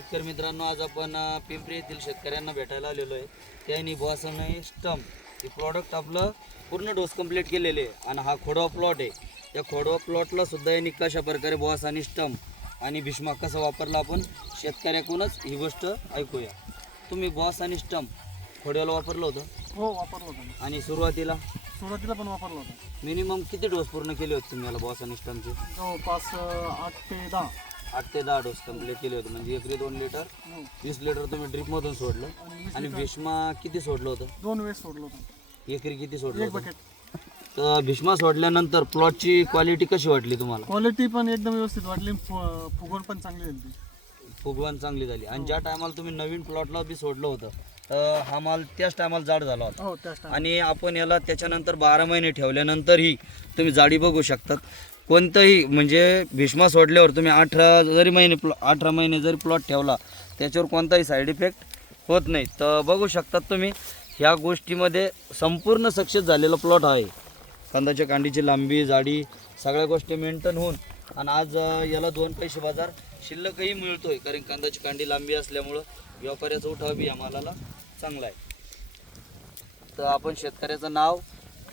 शेतकरी मित्रांनो आज आपण पिंपरी येथील शेतकऱ्यांना भेटायला आलेलो आहे. त्यांनी बॉस आणि स्टम हे प्रॉडक्ट आपलं पूर्ण डोस कंप्लीट केलेले आहे. आणि हा खोडवा प्लॉट आहे. त्या खोडवा प्लॉटला सुद्धा यांनी कशा प्रकारे बॉस आणि स्टम आणि भीष्मा कसा वापरला आपण शेतकऱ्याकडूनच ही गोष्ट ऐकूया. तुम्ही बॉस आणि स्टम खोड्याला वापरलं होतं? हो वापरलं होतं आणि सुरुवातीला? सुरुवातीला पण वापरलं होतं. मिनिमम किती डोस पूर्ण केले होते तुम्ही याला बॉस आणि स्टमचे जवळपास अं, आठ ते दहा. आठ ते दहा डोस कंप्लीट केले होते. म्हणजे एकरी दोन लिटर हो. वीस लिटर तुम्ही ड्रिपमधून सोडलं. आणि भीष्मा किती सोडलं होतं? दोन वेळेस सोडलं होतं. एकरी किती सोडलं एक होतं? बकेट तर भीष्मा सोडल्यानंतर प्लॉटची क्वालिटी कशी वाटली तुम्हाला? क्वालिटी पण एकदम व्यवस्थित वाटली. फु- फुगवण पण चांगली झाली ती फुगवान चांगली झाली. आणि ज्या टायमाला तुम्ही नवीन प्लॉटला बी सोडलं होतं तर हा माल त्याच टायमाला जाड झाला होता. हो त्याच आणि आपण याला त्याच्यानंतर बारा महिने ठेवल्यानंतरही तुम्ही जाडी बघू शकतात. कोणतंही म्हणजे भीष्मा सोडल्यावर तुम्ही अठरा जरी महिने प्लॉ अठरा महिने जरी प्लॉट ठेवला त्याच्यावर कोणताही साईड इफेक्ट होत नाही. तर बघू शकतात तुम्ही ह्या गोष्टीमध्ये संपूर्ण सक्सेस झालेला प्लॉट आहे. कांदाच्या कांडीची लांबी जाडी सगळ्या गोष्टी मेंटेन होऊन आणि आज याला दोन पैसे बाजार शिल्लकही मिळतो आहे कारण कांदाची कांडी लांबी असल्यामुळं व्यापाऱ्याचा उठाव बी या मालाला चांगला आहे. तर आपण शेतकऱ्याचं नाव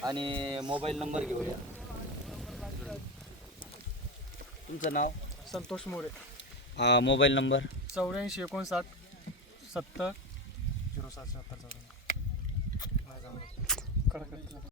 आणि मोबाईल नंबर घेऊया. तुमचं नाव? संतोष मोरे. Mobile number? चौऱ्याऐंशी एकोणसाठ सत्तर. झिरो सात सत्तर चौऱ्याण्णव.